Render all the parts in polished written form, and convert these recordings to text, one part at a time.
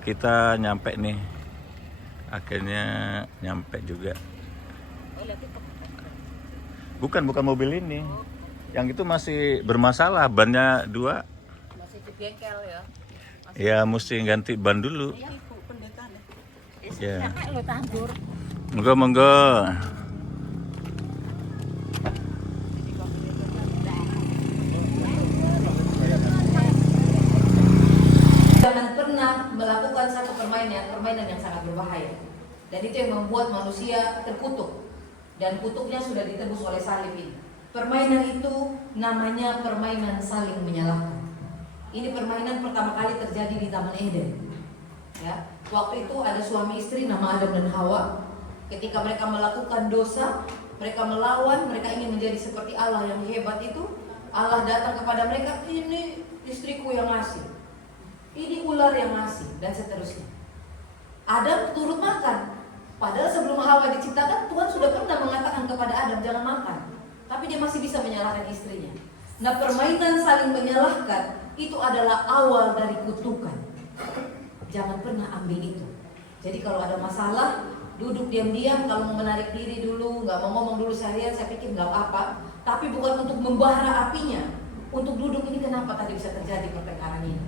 kita nyampe nih. Akhirnya nyampe juga. Bukan mobil ini. Yang itu masih bermasalah, bannya 2. Masih di bengkel ya. Ya mesti ganti ban dulu. Iya ibu pendekar. Ya. Lo tandur. Monggo. Jangan pernah melakukan satu permainan yang sangat berbahaya. Dan itu yang membuat manusia terkutuk. Dan kutuknya sudah ditebus oleh salib ini. Permainan itu namanya permainan saling menyalahkan. Ini permainan pertama kali terjadi di Taman Eden. Ya, waktu itu ada suami istri nama Adam dan Hawa. Ketika mereka melakukan dosa, mereka melawan, mereka ingin menjadi seperti Allah yang hebat itu. Allah datang kepada mereka, ini istriku yang ngasih, ini ular yang ngasih, dan seterusnya. Adam turut makan. Padahal sebelum Hawa diciptakan, Tuhan sudah pernah mengatakan kepada Adam jangan makan. Tapi dia masih bisa menyalahkan istrinya. Nah, permainan saling menyalahkan itu adalah awal dari kutukan. Jangan pernah ambil itu. Jadi kalau ada masalah, duduk diam-diam. Kalau mau menarik diri dulu, nggak mau ngomong dulu seharian, saya pikir nggak apa-apa. Tapi bukan untuk membara apinya. Untuk duduk, ini kenapa tadi bisa terjadi pertengkaran ini?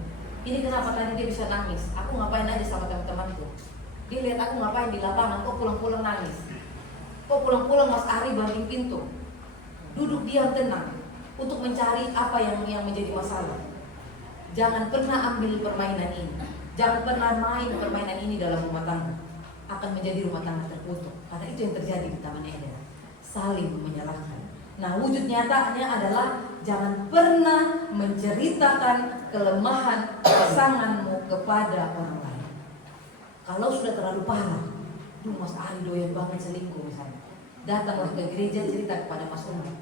Ini kenapa tadi dia bisa nangis? Aku ngapain aja sama teman-temanku? Dia lihat aku ngapain di lapangan, kok pulang-pulang nangis? Kok pulang-pulang Mas Ari banting pintu? Duduk diam tenang untuk mencari apa yang menjadi masalah. Jangan pernah ambil permainan ini. Jangan pernah main permainan ini dalam rumah tangga. Akan menjadi rumah tangga terkutuk. Karena itu yang terjadi di Taman Eden. Saling menyalahkan. Nah, wujud nyatanya adalah jangan pernah menceritakan kelemahan pasanganmu kepada orang lain. Kalau sudah terlalu parah, Mas Ari doyan banget selingkuh misalnya, datanglah ke gereja cerita kepada Mas Umbu.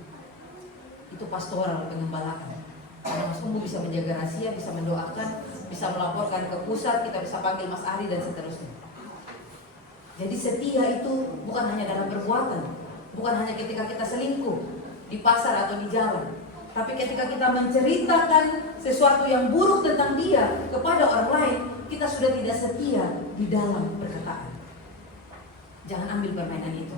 Itu pastoral pengembalaan. Karena Mas Umbu bisa menjaga rahasia, bisa mendoakan, bisa melaporkan ke pusat, kita bisa panggil Mas Ari dan seterusnya. Jadi setia itu bukan hanya dalam perbuatan, bukan hanya ketika kita selingkuh di pasar atau di jalan, tapi ketika kita menceritakan sesuatu yang buruk tentang dia kepada orang lain, kita sudah tidak setia di dalam perkataan. Jangan ambil permainan itu,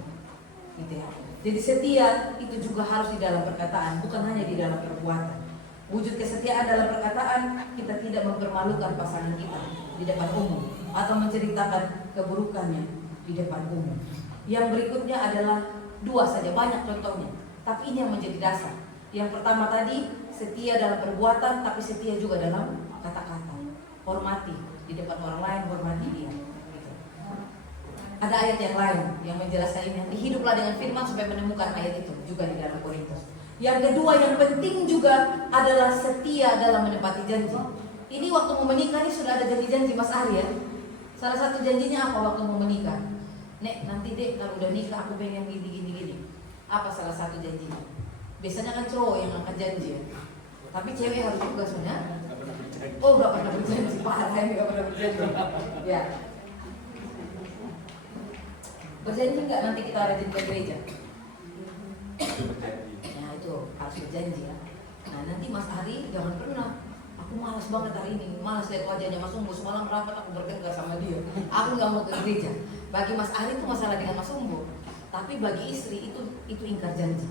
gitu ya. Jadi setia itu juga harus di dalam perkataan, bukan hanya di dalam perbuatan. Wujud kesetiaan dalam perkataan, kita tidak mempermalukan pasangan kita di depan umum atau menceritakan keburukannya di depan umum. Yang berikutnya adalah 2 saja, banyak contohnya, tapi ini yang menjadi dasar. Yang pertama tadi, setia dalam perbuatan, tapi setia juga dalam kata-kata. Hormati di depan orang lain, hormati dia. Ada ayat yang lain yang menjelaskan ini. Hiduplah dengan firman supaya menemukan ayat itu juga di dalam Korintus. Yang kedua yang penting juga adalah setia dalam menepati janji. Ini waktu mau menikah ini sudah ada janji-janji Mas Ari ya. Salah satu janjinya apa waktu mau menikah? Nek, nanti dek kalau udah nikah aku pengen gini. Apa salah satu janjinya? Biasanya kan cowok yang angkat janji ya. Tapi cewek harus juga sebenarnya. Oh, gak pernah berjanji, parah ini gak pernah berjanji. Ya. Berjanji nggak nanti kita rajin ke gereja? Nah itu harus berjanji ya. Nah nanti Mas Ari jangan pernah, aku malas banget hari ini, malas lihat wajahnya Mas Umbu, semalam rapat aku bertengkar sama dia, aku nggak mau ke gereja. Bagi Mas Ari itu masalah dengan Mas Umbu, tapi bagi istri itu ingkar janji,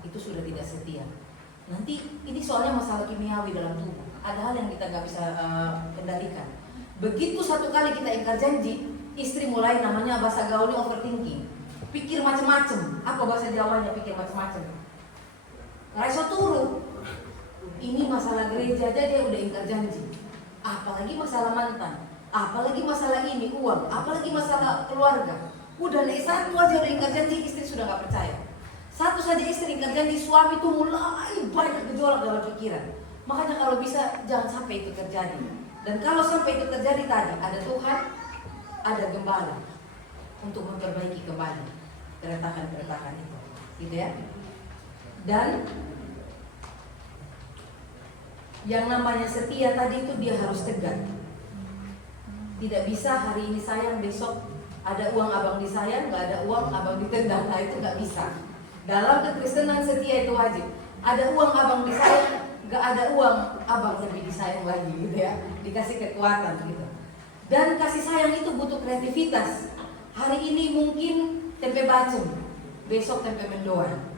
itu sudah tidak setia. Nanti ini soalnya masalah kimiawi dalam tubuh, ada hal yang kita nggak bisa kendalikan. Begitu satu kali kita ingkar janji, istri mulai namanya bahasa gaulnya overthinking, pikir macam-macam. Apa bahasa Jawanya pikir macam-macam? Raiso turu. Ini masalah gereja aja dia udah ingkar janji. Apalagi masalah mantan, apalagi masalah ini uang, apalagi masalah keluarga. Udah nih satu aja udah ingkar janji, istri sudah nggak percaya. Satu saja istri ingkar janji, suami tuh mulai banyak gejolak dalam pikiran. Makanya kalau bisa jangan sampai itu terjadi. Dan kalau sampai itu terjadi tadi ada Tuhan, ada gembala untuk memperbaiki kembali keretakan-keretakan itu, gitu ya. Dan yang namanya setia tadi itu dia harus tegar. Tidak bisa hari ini sayang, besok ada uang abang disayang, nggak ada uang abang ditendang. Nah itu nggak bisa. Dalam kekristenan setia itu wajib. Ada uang abang disayang, nggak ada uang abang lebih disayang lagi, gitu ya. Dikasih kekuatan gitu. Dan kasih sayang itu butuh kreativitas. Hari ini mungkin tempe bacem, besok tempe mendoan.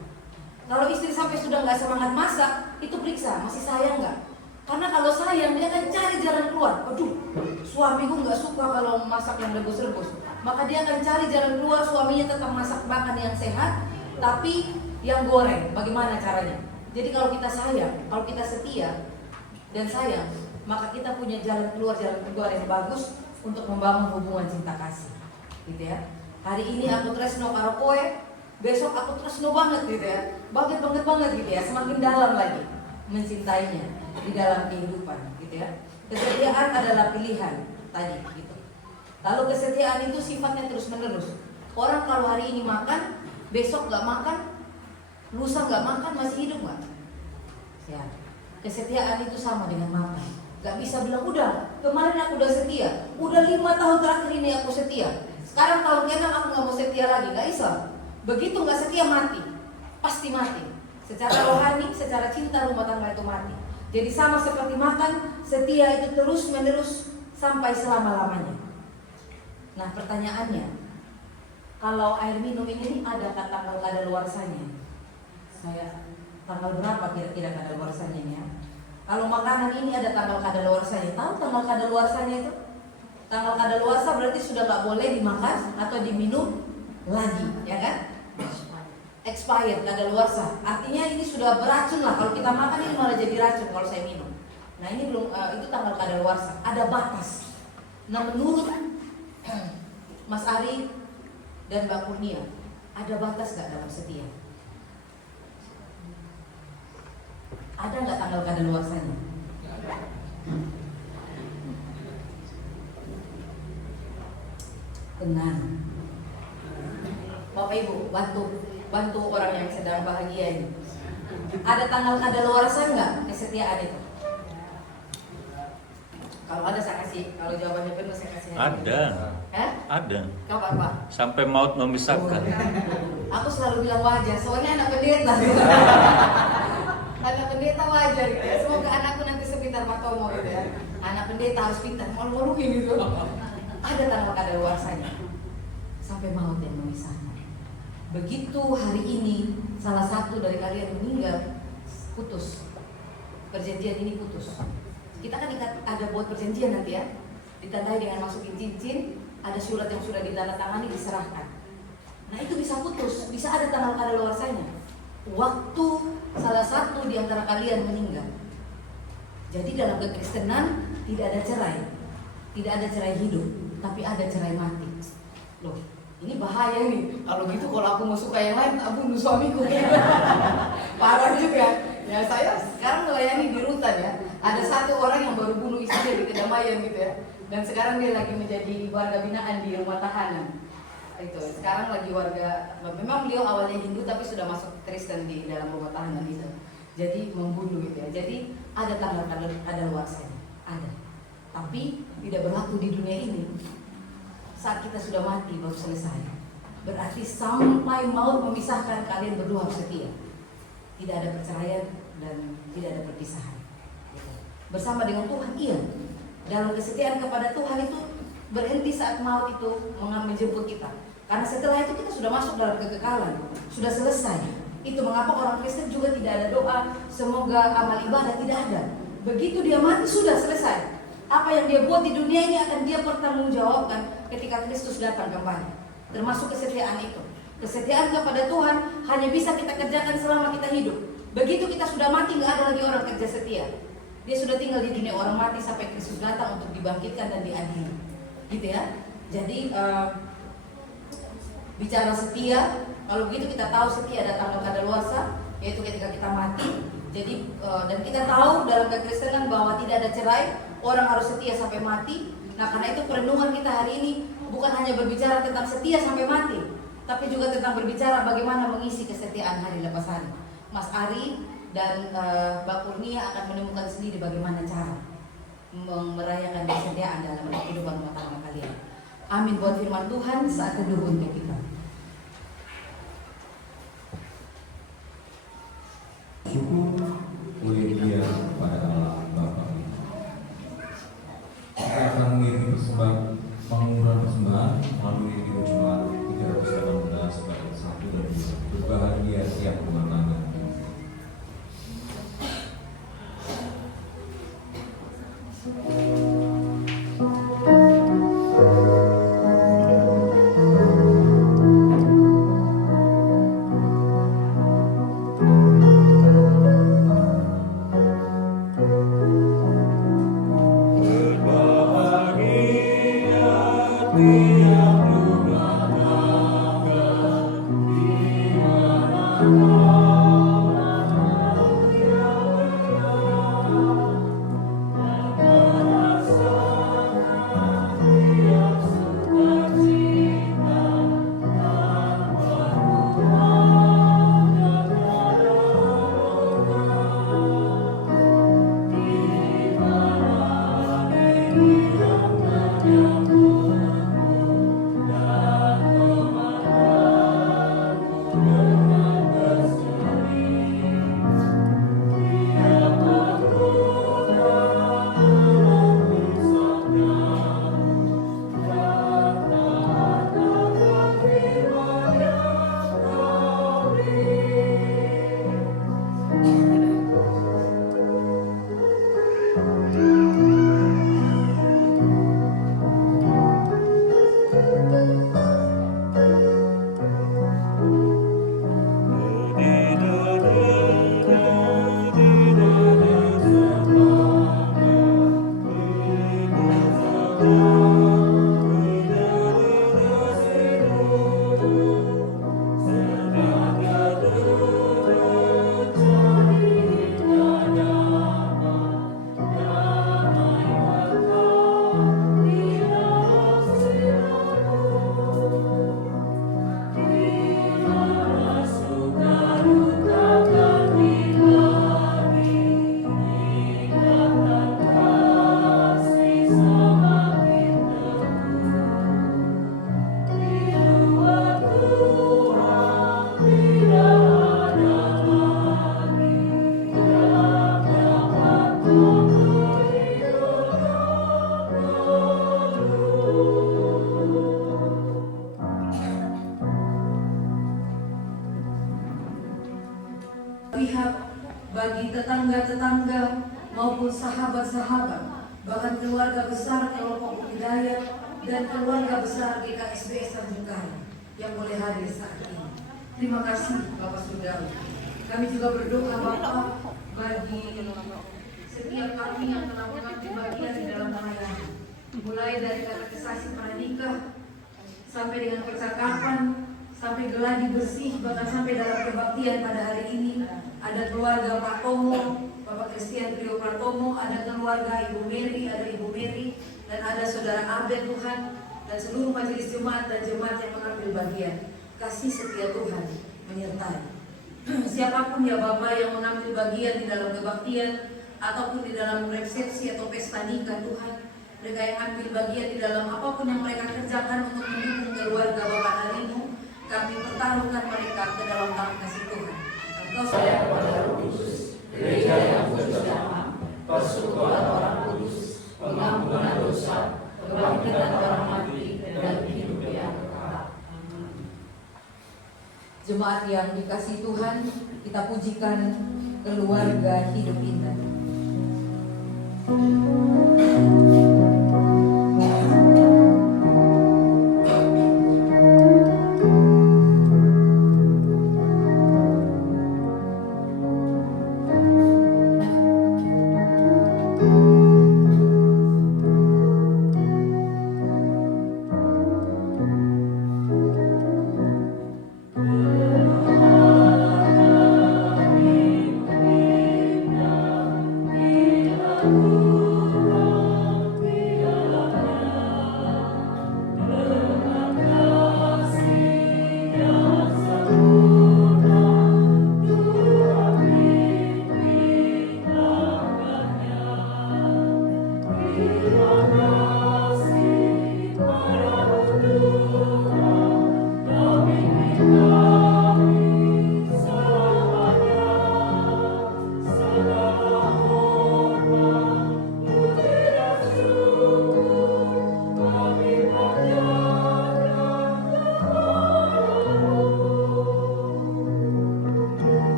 Kalau istri sampai sudah nggak semangat masak, itu periksa masih sayang nggak? Karena kalau sayang dia akan cari jalan keluar. Aduh, suamiku nggak suka kalau masak yang rebus-rebus. Maka dia akan cari jalan keluar, suaminya tetap masak makan yang sehat, tapi yang goreng. Bagaimana caranya? Jadi kalau kita sayang, kalau kita setia dan sayang, maka kita punya jalan keluar yang bagus untuk membangun hubungan cinta kasih, gitu ya. Hari ini aku tresno karo kowe, besok aku tresno banget gitu ya, banget gitu ya, semakin dalam lagi mencintainya di dalam kehidupan, gitu ya. Kesetiaan adalah pilihan tadi, gitu. Lalu kesetiaan itu sifatnya terus menerus. Orang kalau hari ini makan, besok nggak makan, lusa nggak makan, masih hidup nggak? Ya. Kesetiaan itu sama dengan makan. Gak bisa bilang, udah kemarin aku udah setia, udah 5 tahun terakhir ini aku setia, sekarang tahun ke-6 aku gak mau setia lagi. Gak bisa. Begitu gak setia mati, pasti mati. Secara rohani, secara cinta rumah tangga itu mati. Jadi sama seperti makan, setia itu terus menerus sampai selama-lamanya. Nah pertanyaannya, kalau air minum ini ada tanggal kadaluarsanya? Saya tanggal berapa kira-kira kadaluarsanya ya? Kalau makanan ini ada tanggal kadaluarsanya. Tahu tanggal kadaluarsanya itu? Tanggal kadaluarsa berarti sudah nggak boleh dimakan atau diminum lagi, ya kan? Expired, kadaluarsa. Artinya ini sudah beracun lah. Kalau kita makan ini malah jadi racun kalau saya minum. Nah ini belum, itu tanggal kadaluarsa. Ada batas. Nah menurut Mas Ari dan Mbak Kurnia, ada batas nggak dalam setia? Ada nggak tanggal kadaluarsanya? Tenang, Bapak Ibu, bantu orang yang sedang bahagia ini. Ada tanggal kadaluarsa nggak kesetiaan itu? Kalau ada saya kasih, kalau jawabannya penuh saya kasih. Ada. Ada. Kapan Pak? Sampai maut memisahkan. Aku selalu bilang wajar, soalnya anak pendeta. Anak pendeta wajar gitu ya. Semoga anakku nanti sepintar Pak Tomo gitu ya. Anak pendeta harus pintar, malu-maluin gitu. Ada tanggal kadaluarsanya. Sampai maut yang memisahkan. Begitu hari ini salah satu dari kalian meninggal, putus. Perjanjian ini putus. Kita kan ada buat perjanjian nanti ya. Ditandai dengan masukin cincin, ada surat yang sudah ditandatangani diserahkan. Nah itu bisa putus, bisa ada tanggal kadaluarsanya. Waktu salah satu di antara kalian meninggal. Jadi dalam kekristenan tidak ada cerai. Tidak ada cerai hidup, tapi ada cerai mati. Loh, ini bahaya nih. Kalau gitu kalau aku mau suka yang lain, aku bunuh suamiku. Parah juga. Ya saya sekarang melayani di rutan ya. Ada satu orang yang baru bunuh istrinya di kedamaian gitu ya. Dan sekarang dia lagi menjadi warga binaan di rumah tahanan. Itu sekarang lagi warga, memang beliau awalnya Hindu tapi sudah masuk Kristen di dalam rumah tahanan itu. Jadi membunuh gitu ya. Jadi ada tanggal kadaluarsanya, ada. Tapi tidak berlaku di dunia ini. Saat kita sudah mati baru selesai. Berarti sampai maut memisahkan kalian berdua harus setia. Tidak ada perceraian dan tidak ada perpisahan. Bersama dengan Tuhan, iya. Dalam kesetiaan kepada Tuhan itu berhenti saat maut itu menjemput kita. Karena setelah itu kita sudah masuk dalam kekekalan, sudah selesai. Itu mengapa orang Kristen juga tidak ada doa semoga amal ibadah, tidak ada. Begitu dia mati sudah selesai. Apa yang dia buat di dunia ini akan dia pertanggungjawabkan ketika Kristus datang kembali. Termasuk kesetiaan itu. Kesetiaan kepada Tuhan hanya bisa kita kerjakan selama kita hidup. Begitu kita sudah mati, nggak ada lagi orang kerja setia. Dia sudah tinggal di dunia orang mati sampai Kristus datang untuk dibangkitkan dan diadili, gitu ya. Jadi bicara setia, kalau begitu kita tahu setia ada tanggal kadaluarsa, yaitu ketika kita mati. Jadi dan kita tahu dalam kekristenan bahwa tidak ada cerai, orang harus setia sampai mati. Nah karena itu perenungan kita hari ini bukan hanya berbicara tentang setia sampai mati, tapi juga tentang berbicara bagaimana mengisi kesetiaan hari lepas hari. Mas Ari dan Mbak Kurnia akan menemukan sendiri bagaimana cara merayakan kesetiaan dalam kehidupan rumah tangga kalian. Amin buat firman Tuhan saat teduh untuk kita. Syukur oleh Dia kepada Allah Bapa. Kita akan mengirim persembahan Pihak bagi tetangga-tetangga maupun sahabat-sahabat, bahkan keluarga besar kelompok budaya dan keluarga besar GKSBS Tanjung Karang yang boleh hadir saat ini. Terima kasih Bapak Saudara. Kami juga berdoa Bapak bagi setiap kami yang telah mengambil bagian di dalam pelayanan, mulai dari katekisasi pranikah sampai dengan percakapan, sampai geladi bersih, bahkan sampai dalam kebaktian pada hari ini. Ada keluarga Pak Tomo, Bapak Christian Trio Pratomo, ada keluarga Ibu Mary, ada Ibu Mary, dan ada Saudara Abed Tuhan, dan seluruh majelis jemaat dan jemaat yang mengambil bagian. Kasih setia Tuhan menyertai. Siapapun ya Bapak yang mengambil bagian di dalam kebaktian, ataupun di dalam resepsi atau pesta nikah Tuhan, mereka yang ambil bagian di dalam apapun yang mereka kerjakan untuk mendukung keluarga Bapak Harimu, kami pertaruhkan mereka ke dalam tangan kasih Tuhan. Engkau sayang kepada Roh Kudus, gereja yang berdamai, persekutuan orang kudus, pengampunan dosa, kebangkitan orang mati, dan hidup yang kekal. Jemaat yang dikasihi Tuhan, kita pujikan keluarga hidup indah.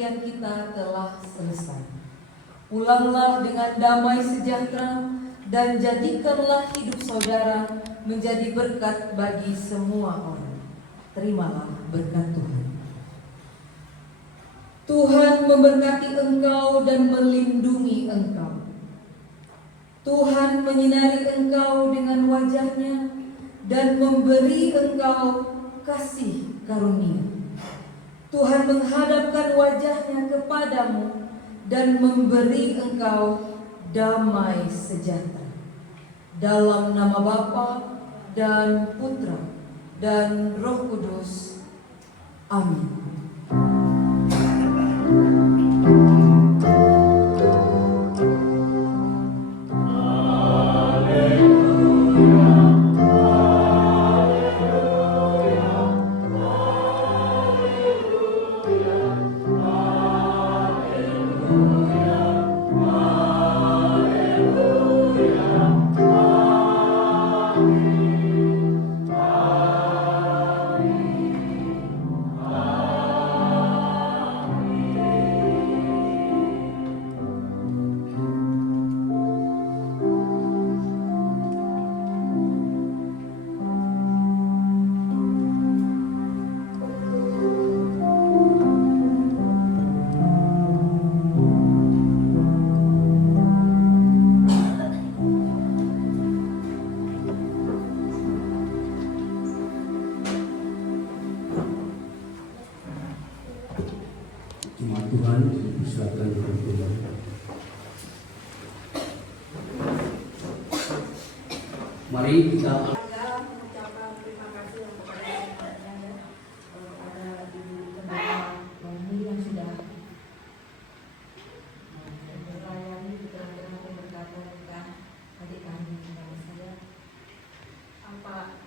bagian kita telah selesai. Pulanglah dengan damai sejahtera dan jadikanlah hidup saudara menjadi berkat bagi semua orang. Terimalah berkat Tuhan. Tuhan memberkati engkau dan melindungi engkau. Tuhan menyinari engkau dengan wajah-Nya dan memberi engkau kasih karunia. Tuhan menghadapkan wajah-Nya kepadamu dan memberi engkau damai sejahtera. Dalam nama Bapa dan Putra dan Roh Kudus. Amin. Jemaat Tuhan dipersilakan berdoa. Mari kita mengucapkan terima kasih kepada Ibu Pendeta Bani yang sudah melayani dengan pemberkatan nikah adik kami kepada saya. Apa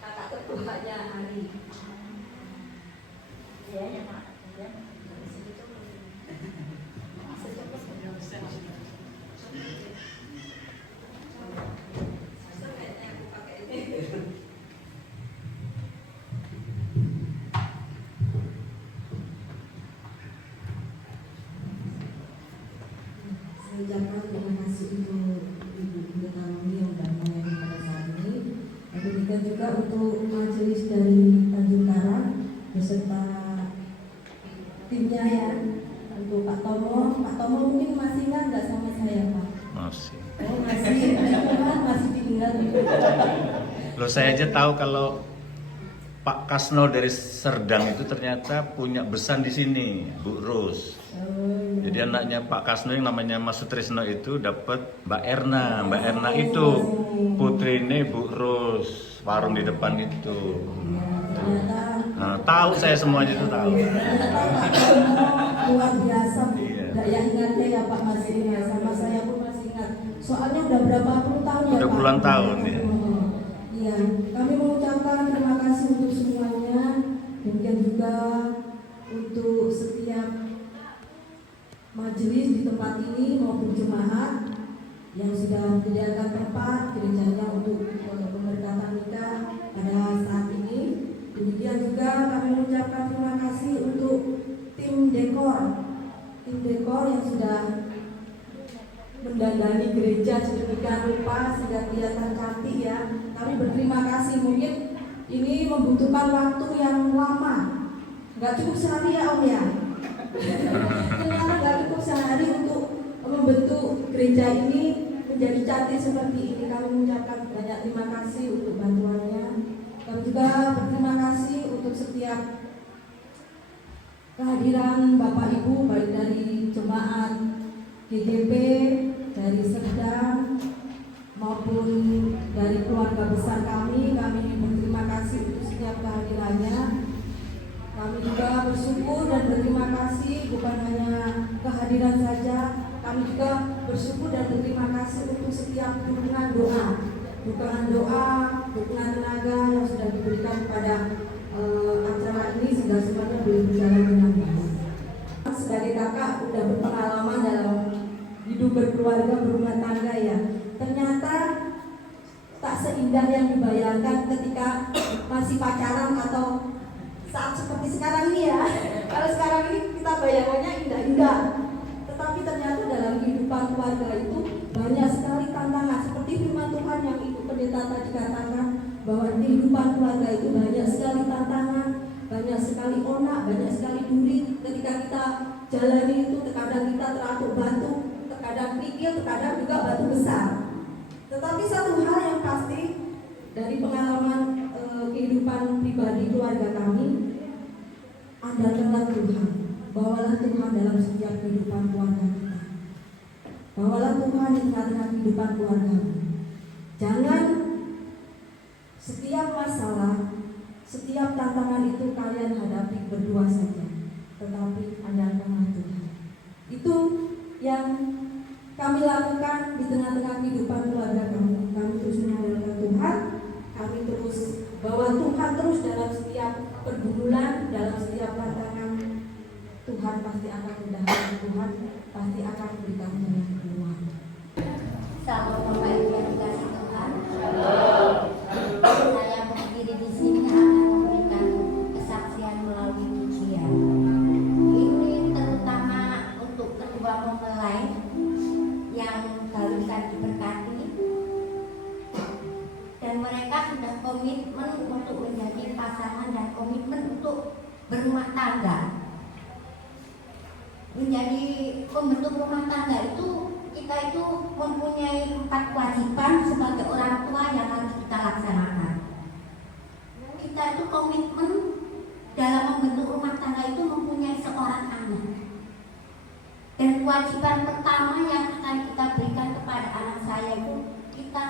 kakak ketuanya Ari. Ya, ya Pak. Ya. Saya ucapkan terima kasih untuk Ibu Pendeta Bani yang sudah melayani pada saat ini. Dan demikian juga untuk majelis dari Tanjung Karang beserta timnya ya. Untuk Pak Tomo mungkin masih ingat nggak sama saya Pak? Masih. Oh masih, Tuhan masih diingat. Loh, saya aja tahu kalau Pak Kasno dari Serdang itu ternyata punya besan di sini, Bu Ros. Jadi anaknya Pak Kasno yang namanya Mas Sutrisno itu dapat Mbak Erna. Mbak Erna itu putrinya Bu Ros, warung di depan itu. Nah, tahu saya semuanya itu tahu. Luar biasa. Iya. Daya ingatnya ya Pak masih ingat, sama saya pun masih ingat. Soalnya udah berapa puluh tahun ya Udah Pak. puluhan tahun ya. Iya, kami mengucapkan terima kasih untuk semuanya. Demikian juga untuk setiap majelis di tempat ini maupun jemaat yang sudah menyediakan tempat gerejanya untuk pemberkatan nikah pada saat ini. Demikian juga kami mengucapkan terima kasih untuk tim dekor yang sudah mendandani gereja sedemikian rupa sehingga kelihatan cantik ya. Kami berterima kasih. Mungkin ini membutuhkan waktu yang lama, nggak cukup sehari ya Om ya. Ternyata nggak cukup sehari untuk membentuk gereja ini menjadi cantik seperti ini. Kami mengucapkan banyak terima kasih untuk bantuannya. Kami juga berterima kasih untuk setiap kehadiran Bapak Ibu baik dari jemaat GDP, dari Serdang maupun dari keluarga besar kami berterima kasih untuk setiap kehadirannya. Kami juga bersyukur dan berterima kasih bukan hanya kehadiran saja, kami juga bersyukur dan berterima kasih untuk setiap dukungan doa, dukungan tenaga yang sudah diberikan kepada acara ini sehingga semuanya boleh berjalan dengan baik. Sebagai kakak udah berpengalaman dalam hidup berkeluarga berumah tangga ya. Ternyata tak seindah yang dibayangkan ketika masih pacaran atau saat seperti sekarang ini ya. Kalau sekarang ini kita bayangannya indah-indah, tetapi ternyata dalam kehidupan keluarga itu banyak sekali tantangan. Seperti firman Tuhan yang Ibu Pendeta tadi katakan, bahwa kehidupan keluarga itu banyak sekali tantangan, banyak sekali onak, banyak sekali duri. Ketika kita jalani itu, terkadang kita teratuk batu, terkadang kerikil, terkadang juga batu besar. Tetapi satu hal yang pasti dari pengalaman kehidupan pribadi keluarga kami, andalkanlah Tuhan, bawalah Tuhan dalam setiap kehidupan keluarga kita. Bawalah Tuhan di tengah-tengah kehidupan keluarga. Jangan setiap masalah, setiap tantangan itu kalian hadapi berdua saja, tetapi andalkanlah Tuhan. Itu yang kami lakukan di tengah-tengah kehidupan keluarga kami. Kami terus mengandalkan Tuhan, kami terus bawa Tuhan terus dalam setiap pergumulan, dalam setiap tantangan. Tuhan pasti akan mendahului, Tuhan pasti akan memberikan jalan keluar. Salam Bapak Ibu yang dikasihi Tuhan. Saya berdiri di sini akan memberikan kesaksian melalui pujian. Ini terutama untuk kedua mempelai yang baru saja diberkati, dan mereka sudah komitmen untuk menjadi pasangan dan komitmen untuk berumah tangga. Menjadi pembentuk rumah tangga itu, kita itu mempunyai 4 kewajiban sebagai orang tua yang harus kita laksanakan. Kita itu komitmen dalam membentuk rumah tangga itu mempunyai seorang anak. Dan kewajiban pertama yang akan kita berikan kepada anak saya itu, kita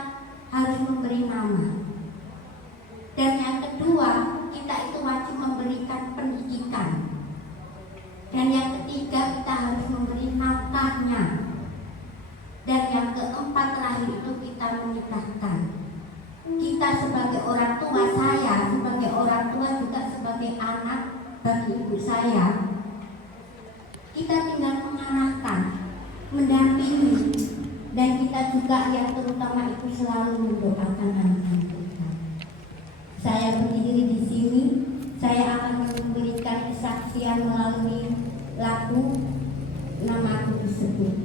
harus memberi nama. Dan yang kedua, kita itu wajib memberikan pendidikan. Dan yang ketiga, kita harus memberi nafkahnya. Dan yang keempat terakhir itu kita menikahkan. Kita sebagai orang tua, saya sebagai orang tua juga sebagai anak bagi ibu saya, kita tinggal mengarahkan, mendampingi, dan kita juga yang terutama itu selalu mendoakan anak-anak kita. Saya berdiri di sini, saya akan memberikan kesaksian melalui lagu Namaku Disebut.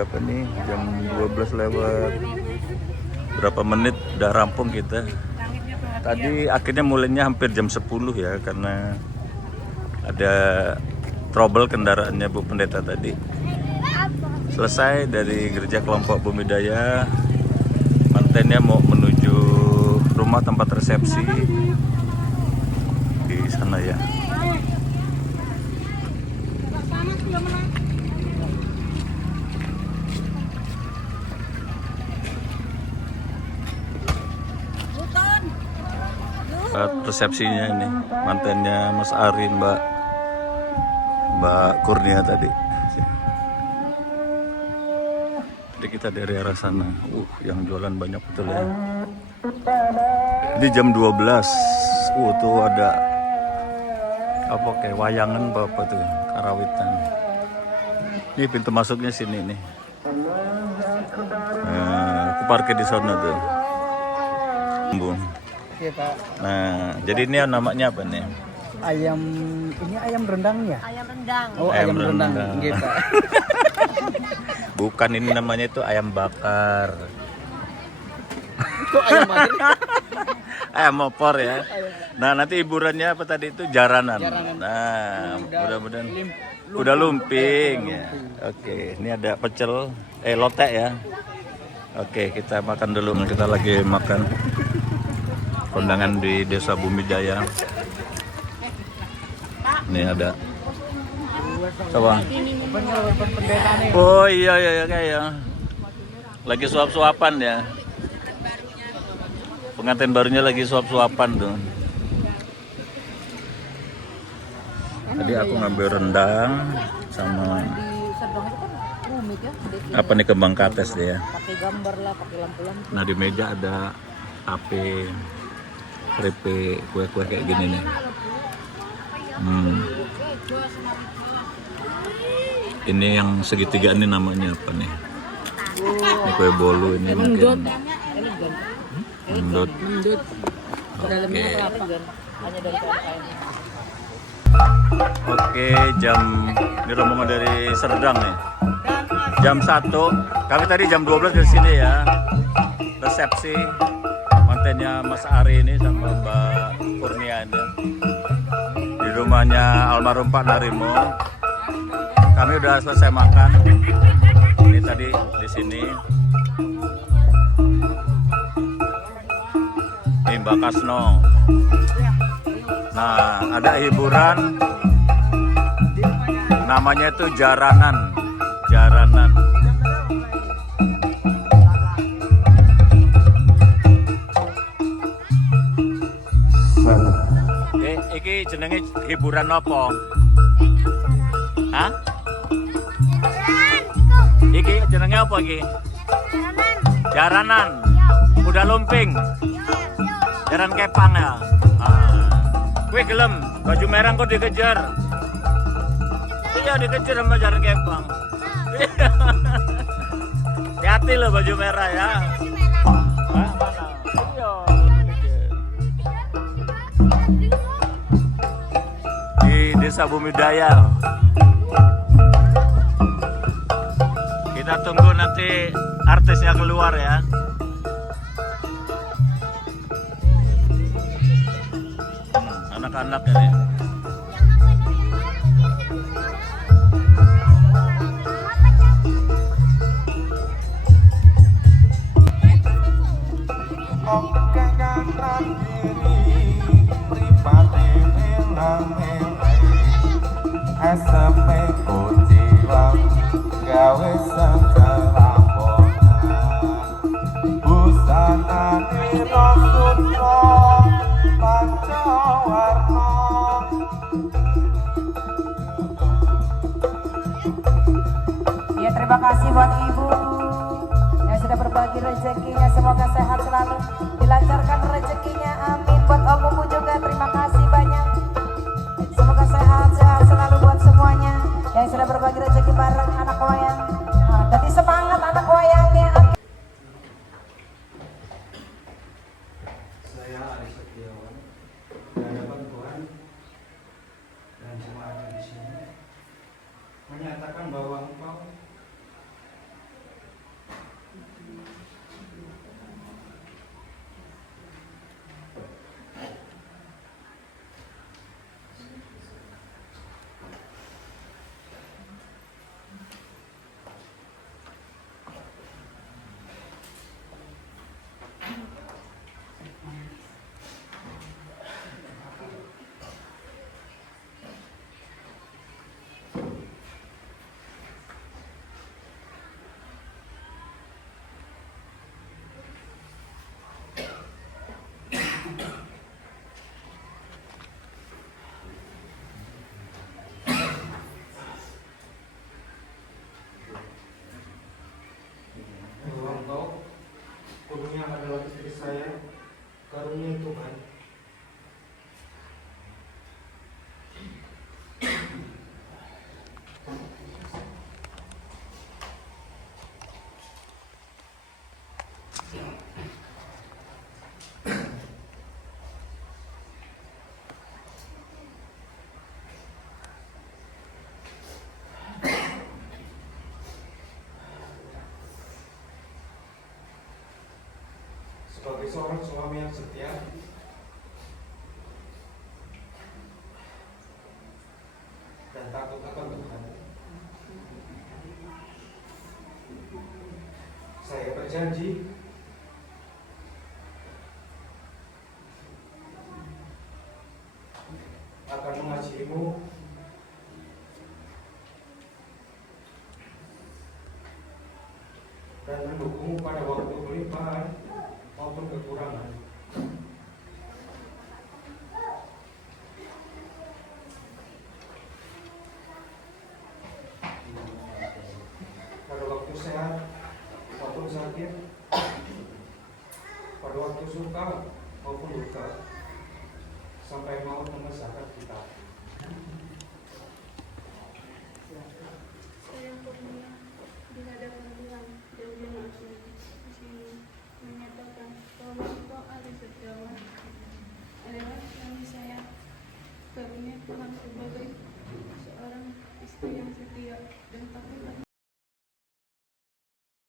berapa nih? Jam 12 lewat berapa menit udah rampung kita. Tadi akhirnya mulainya hampir jam 10 ya, karena ada trouble kendaraannya Bu Pendeta tadi. Selesai dari gereja kelompok Bumidaya, mantennya mau menuju rumah tempat resepsi di sana ya. Resepsinya ini mantannya Mas Ari, Mbak Kurnia tadi. Jadi kita dari arah sana. Yang jualan banyak betul ya. Di jam 12. Tuh ada apa kayak wayangan apa tuh, karawitan. Ini pintu masuknya sini nih. Aku parkir di sana tuh. Bung. Iya, Pak. Nah, jadi ini namanya apa nih? Ini ayam rendangnya. Ayam rendang. Oh, Ayam ayam rendang. rendang. Iya, Pak. Bukan, ini namanya itu ayam bakar. Kok ayam bakar? Ayam opor ya. Nah, nanti hiburannya apa tadi itu? Jaranan. Jaranan. Nah, mudah-mudahan kuda lumping ya. Oke, ini ada pecel, lotek ya. Oke, kita makan dulu. Kita lagi makan kondangan di Desa Bumidaya. Ini ada. Coba. Oh iya kayak lagi suap-suapan ya. Pengantin barunya lagi suap-suapan tuh. Tadi aku ngambil rendang sama apa nih, kembang kates deh ya. Pakai gambar lah, pakai lampu-lampu. Nah di meja ada tape, keripik, kue-kue kayak gini nih. Ini yang segitiga ini namanya apa nih? Ini kue bolu, ini mungkin mendut. Oke, ini rombongan dari Serdang nih. Jam 1, kami tadi jam 12 di sini ya. Resepsi mantennya Mas Ari ini sama Mbak Kurnia ini. Di rumahnya almarhum Pak Narimo. Kami udah selesai makan. Ini tadi di sini. Ini Mbak Kasno. Nah, ada hiburan. Namanya itu jaranan. Iki jenenge hiburan apa? Hah? Iki jenenge apa iki? Jaranan. Kuda lumping. Jaran kepang ya. Kue gelem, baju merah kok dikejar. Iya dikejar sama jaran kepang. Hati-hati loh baju merah ya. Mana? Iya. Di Desa Bumidaya. Kita tunggu nanti artisnya keluar ya. Anak-anak ini. Oke kanan kiri pripate menang-menang SMP kucilang gawe sengkerambonan busana dino sutra panca warna. Ya, terima kasih buat Ibu yang sudah berbagi rezekinya, semoga sehat selalu, dilancarkan rezekinya, amin. Buat Om Bubu juga terima kasih banyak, semoga sehat selalu buat semuanya yang sudah berbagi rezeki bareng anak wayang. Jadi semangat anak wayangnya. Saya Ari Setiawan, di hadapan Tuhan dan semua yang ada di sini, menyatakan bahwa engkau karunia Tuhan sebagai seorang suami yang setia dan takut akan Tuhan, saya berjanji akan mengasihimu dan mendukungmu pada waktu kelimpahan maupun kekurangan. Pada waktu sehat maupun sakit, pada waktu suka maupun duka, sampai maut memisahkan kita. Saya pernah di hadapan Tuhan dan langsung di sini menyatakan bahwa Engkau Ali Setiawan adalah suami saya, karunia Tuhan sebagai